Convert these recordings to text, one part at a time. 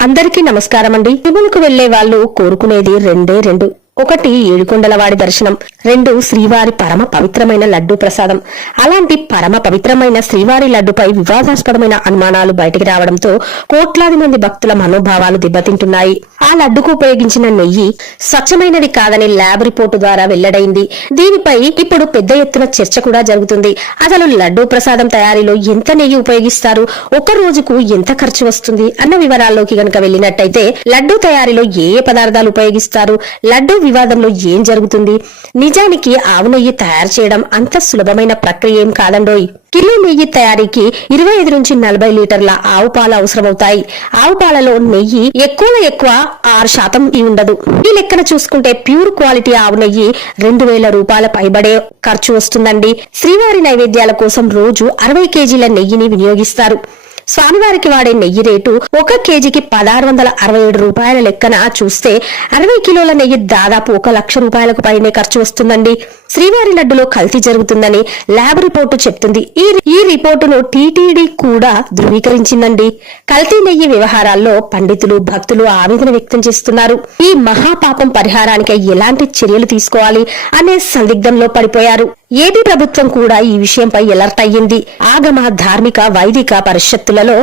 అందరికీ నమస్కారం అండి తిరుమలకు వెళ్ళే వాళ్ళు కోరుకునేది రెండే రెండు. ఒకటి ఏడుకొండలవాడి దర్శనం రెండు శ్రీవారి పరమ పవిత్రమైన లడ్డు ప్రసాదం. అలాంటి పరమ పవిత్రమైన శ్రీవారి లడ్డుపై వివాదాస్పదమైన అనుమానాలు బయటికి రావడంతో కోట్లాది మంది భక్తుల మనోభావాలు దెబ్బతింటున్నాయి. ఆ లడ్డుకు ఉపయోగించిన నెయ్యి స్వచ్ఛమైనది కాదని ల్యాబ్ రిపోర్టు ద్వారా వెల్లడైంది. దీనిపై ఇప్పుడు పెద్ద ఎత్తున చర్చ కూడా జరుగుతుంది. అసలు లడ్డు ప్రసాదం తయారీలో ఎంత నెయ్యి ఉపయోగిస్తారు? ఒక రోజుకు ఎంత ఖర్చు వస్తుంది? అన్న వివరాల్లోకి గనక వెళ్ళినట్టయితే లడ్డు తయారీలో ఏ ఏ పదార్థాలు ఉపయోగిస్తారు? లడ్డు వివాదంలో ఏం జరుగుతుంది? నిజానికి ఆవు నెయ్యి తయారు చేయడం అంత సులభమైన ప్రక్రియ ఏం కాదండోయ్. కిలో నెయ్యి తయారీకి ఇరవై ఐదు నుంచి నలభై లీటర్ల ఆవు పాలు అవసరమవుతాయి. ఆవు పాలలో నెయ్యి ఎక్కువలో ఎక్కువ ఆరు శాతం ఈ ఉండదు. ఈ లెక్కన చూసుకుంటే ప్యూర్ క్వాలిటీ ఆవు నెయ్యి రెండు వేల రూపాయల పైబడే ఖర్చు వస్తుందండి. శ్రీవారి నైవేద్యాల కోసం రోజు అరవై కేజీల నెయ్యిని వినియోగిస్తారు. స్వామివారికి వాడే నెయ్యి రేటు ఒక కేజీకి పదహారు వందల అరవై ఏడు రూపాయల లెక్కన చూస్తే అరవై కిలోల నెయ్యి దాదాపు ఒక లక్ష రూపాయలకు పైనే ఖర్చు వస్తుందండి. శ్రీవారి లడ్డులో కల్తీ జరుగుతుందని ల్యాబ్ రిపోర్టు చెప్తుంది. ఈ ఈ రిపోర్టును టీటీడీ కూడా ధృవీకరించిందండి. కల్తీ నెయ్యి వ్యవహారాల్లో పండితులు భక్తులు ఆవేదన వ్యక్తం చేస్తున్నారు. ఈ మహాపాపం పరిహారానికి ఎలాంటి చర్యలు తీసుకోవాలి అనే సందిగ్ధంలో పడిపోయారు. ఏపీ ప్రభుత్వం కూడా ఈ విషయంపై ఎలర్ట్ అయ్యింది. ఆగమ ధార్మిక వైదిక పరిషత్తులలో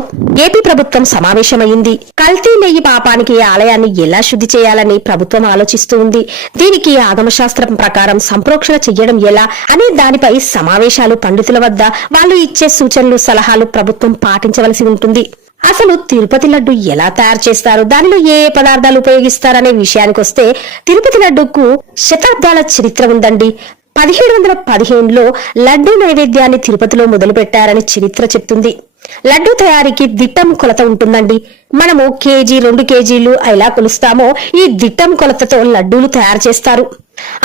ఏపీ ప్రభుత్వం సమావేశమైంది కల్తీ నెయ్యి పాపానికి ఆలయాన్ని ఎలా శుద్ధి చేయాలని ప్రభుత్వం ఆలోచిస్తూ ఉంది. దీనికి ఆగమశాస్త్రం ప్రకారం సంప్రోక్షణ చెయ్యడం ఎలా అనే దానిపై సమావేశాలు పండితుల వద్ద వాళ్ళు ఇచ్చే సూచనలు సలహాలు ప్రభుత్వం పాటించవలసి ఉంటుంది. అసలు తిరుపతి లడ్డు ఎలా తయారు చేస్తారు? దానిలో ఏ ఏ పదార్థాలు ఉపయోగిస్తారనే విషయానికి వస్తే తిరుపతి లడ్డుకు శతాబ్దాల చరిత్ర ఉందండి. పదిహేడు వందల పదిహేనులో లడ్డు నైవేద్యాన్ని తిరుపతిలో మొదలుపెట్టారని చరిత్ర చెప్తుంది. లడ్డు తయారీకి దిట్టం కొలత ఉంటుందండి. మనము కేజీ రెండు కేజీలు ఎలా కొలుస్తామో ఈ దిట్టం కొలతతో లడ్డూలు తయారు చేస్తారు.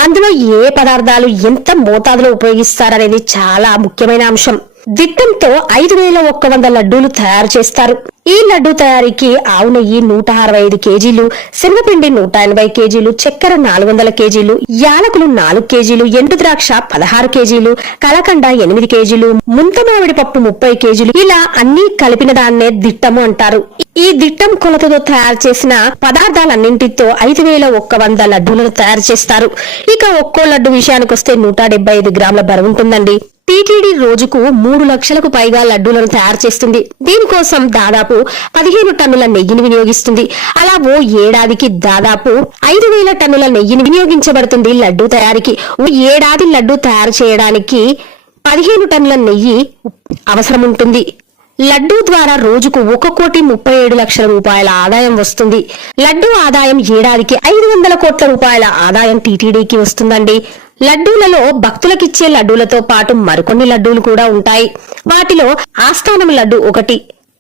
అందులో ఏ పదార్థాలు ఎంత మోతాదులో ఉపయోగిస్తారనేది చాలా ముఖ్యమైన అంశం. దిట్టంతో ఐదు వేల ఒక్క వంద లడ్డూలు తయారు చేస్తారు. ఈ లడ్డు తయారీకి ఆవు నెయ్యి నూట అరవై ఐదు కేజీలు శనగపిండి నూట ఎనభై కేజీలు చక్కెర నాలుగు వందల కేజీలు యాలకులు నాలుగు కేజీలు ఎండు ద్రాక్ష పదహారు కేజీలు కలకండ ఎనిమిది కేజీలు ముంత మామిడి పప్పు ముప్పై కేజీలు ఇలా అన్ని కలిపిన దాన్నే దిట్టము అంటారు. ఈ దిట్టం కొలతతో తయారు చేసిన పదార్థాలన్నింటితో ఐదు వేల ఒక్క వంద లడ్డూలను తయారు చేస్తారు. ఇక ఒక్కో లడ్డు విషయానికి వస్తే నూట డెబ్బై ఐదు గ్రాముల బరువుంటుందండి టీటీడీ రోజుకు మూడు లక్షలకు పైగా లడ్డూలను తయారు చేస్తుంది. దీనికోసం దాదాపు పదిహేను టన్నుల నెయ్యిని వినియోగిస్తుంది. అలా ఓ ఏడాదికి దాదాపు ఐదు వేల టన్నుల నెయ్యిని వినియోగించబడుతుంది లడ్డూ తయారీకి. ఓ ఏడాది లడ్డూ తయారు చేయడానికి పదిహేను టన్నుల నెయ్యి అవసరం ఉంటుంది లడ్డూ ద్వారా రోజుకు ఒక కోటి ముప్పై ఏడు లక్షల రూపాయల ఆదాయం వస్తుంది. లడ్డూ ఆదాయం ఏడాదికి ఐదు వందల కోట్ల రూపాయల ఆదాయం టీటీడీకి వస్తుందండి. లడ్డూలలో భక్తులకిచ్చే లడ్డూలతో పాటు మరికొన్ని లడ్డూలు కూడా ఉంటాయి. వాటిలో ఆస్థానం లడ్డు ఒకటి.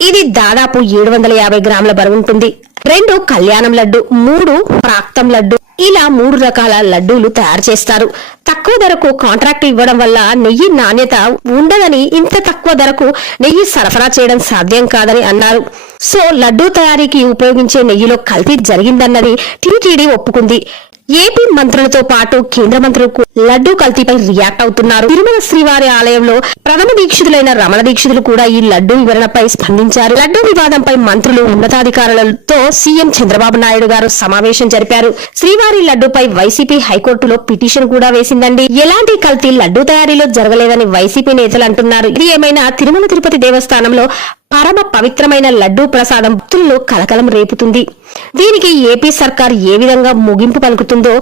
ఇది దాదాపు ఏడు వందల యాభై గ్రాముల బరువు ఉంటుంది. రెండు కళ్యాణం లడ్డు మూడు ప్రాక్తం లడ్డు. ఇలా మూడు రకాల లడ్డూలు తయారు చేస్తారు. తక్కువ ధరకు కాంట్రాక్ట్ ఇవ్వడం వల్ల నెయ్యి నాణ్యత ఉండదని ఇంత తక్కువ ధరకు నెయ్యి సరఫరా చేయడం సాధ్యం కాదని అన్నారు. సో లడ్డూ తయారీకి ఉపయోగించే నెయ్యిలో కల్తీ జరిగిందన్నది టీటీడీ ఒప్పుకుంది. ఏపీ మంత్రులతో పాటు కేంద్ర మంత్రులకు లడ్డూ కల్తీపై రియాక్ట్ అవుతున్నారు. తిరుమల శ్రీవారి ఆలయంలో ప్రథమ దీక్షితులైన రమణ దీక్షితులు కూడా ఈ లడ్డూ వివరణపై స్పందించారు. లడ్డూ వివాదంపై మంత్రులు ఉన్నతాధికారులతో సీఎం చంద్రబాబు నాయుడు గారు సమావేశం జరిపారు. శ్రీవారి లడ్డూపై వైసీపీ హైకోర్టులో పిటిషన్ కూడా వేసిందండి. ఎలాంటి కల్తీ లడ్డూ తయారీలో జరగలేదని వైసీపీ నేతలు అంటున్నారు. ఇది ఏమైనా తిరుమల తిరుపతి దేవస్థానంలో పరమ పవిత్రమైన లడ్డూ ప్రసాదం భక్తుల్లో కలకలం రేపుతుంది. దీనికి ఏపీ సర్కార్ ఏ విధంగా ముగింపు పలుకుతుందో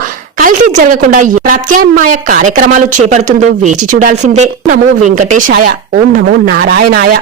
కల్తీ జరగకుండా ఏ ప్రత్యామ్నాయ కార్యక్రమాలు చేపడుతుందో వేచి చూడాల్సిందే. నమో వెంకటేశాయ. ఓం నమో నారాయణాయ.